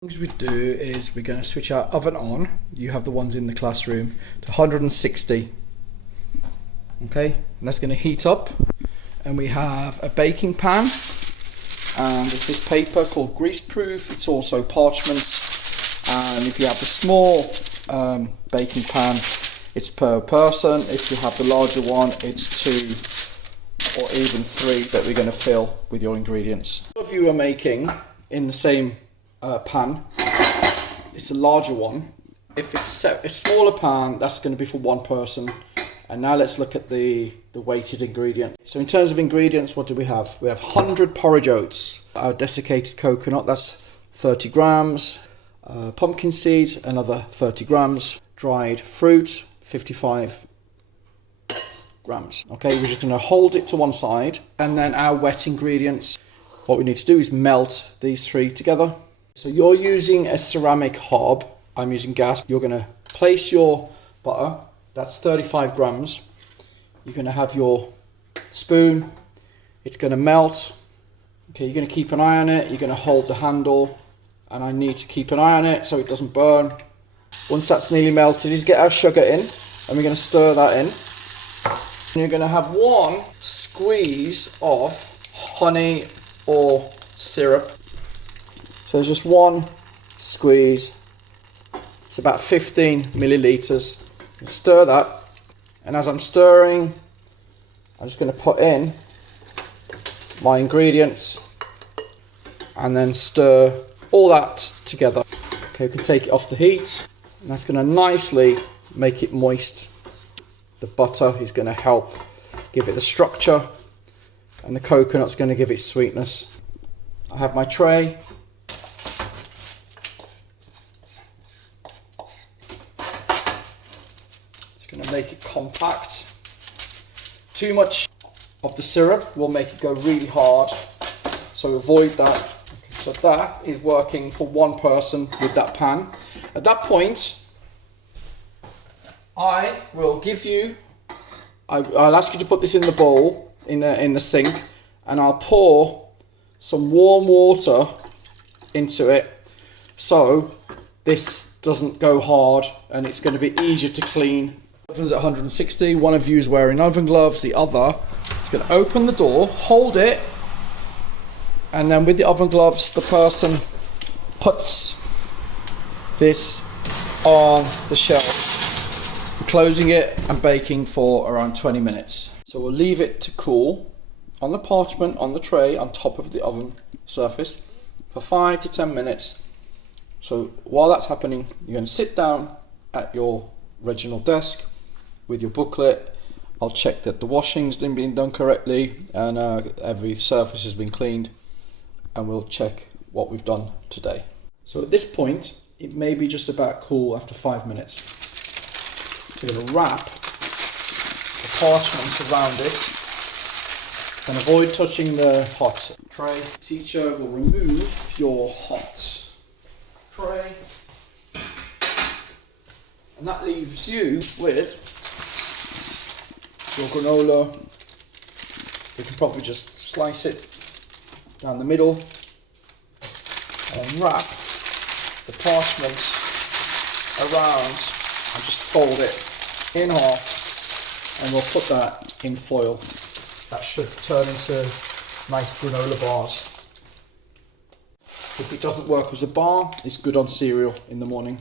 Things we do is we're going to switch our oven on. You have the ones in the classroom to 160. Okay, and that's going to heat up. And we have a baking pan, and there's this paper called greaseproof. It's also parchment. And if you have the small baking pan, it's per person. If you have the larger one, it's 2 or even 3 that we're going to fill with your ingredients. If you are making in the same pan, it's a larger one. If it's a smaller pan, that's going to be for 1 person. And now let's look at the weighted ingredients. So in terms of ingredients, what do we have? We have 100 porridge oats, our desiccated coconut, that's 30 grams, pumpkin seeds, another 30 grams, dried fruit, 55 grams. Okay, we're just going to hold it to one side, and then our wet ingredients, what we need to do is melt these 3 together. So you're using a ceramic hob, I'm using gas. You're going to place your butter, that's 35 grams. You're going to have your spoon, it's going to melt. Okay, you're going to keep an eye on it, you're going to hold the handle, and I need to keep an eye on it so it doesn't burn. Once that's nearly melted, is get our sugar in, and we're going to stir that in. And you're going to have 1 squeeze of honey or syrup. So just 1 squeeze. It's about 15 milliliters. Stir that, and as I'm stirring, I'm just going to put in my ingredients and then stir all that together. Okay, we can take it off the heat, and that's going to nicely make it moist. The butter is going to help give it the structure, and the coconut's going to give it sweetness. I have my tray. Going to make it compact. Too much of the syrup will make it go really hard, so avoid that. Okay, so that is working for 1 person with that pan. At that point, I will give you, I'll ask you to put this in the bowl, in the sink, and I'll pour some warm water into it so this doesn't go hard and it's going to be easier to clean. Oven's at 160, one of you is wearing oven gloves, the other is going to open the door, hold it, and then with the oven gloves the person puts this on the shelf, closing it and baking for around 20 minutes. So we'll leave it to cool on the parchment, on the tray, on top of the oven surface for 5 to 10 minutes. So while that's happening, you're going to sit down at your original desk with your booklet. I'll check that the washing's been done correctly and every surface has been cleaned, and we'll check what we've done today. So at this point, it may be just about cool after 5 minutes. So you're going to wrap the parchment around it and avoid touching the hot tray. Teacher will remove your hot tray, and that leaves you with your granola. You can probably just slice it down the middle and wrap the parchment around and just fold it in half, and we'll put that in foil. That should turn into nice granola bars. If it doesn't work as a bar, it's good on cereal in the morning.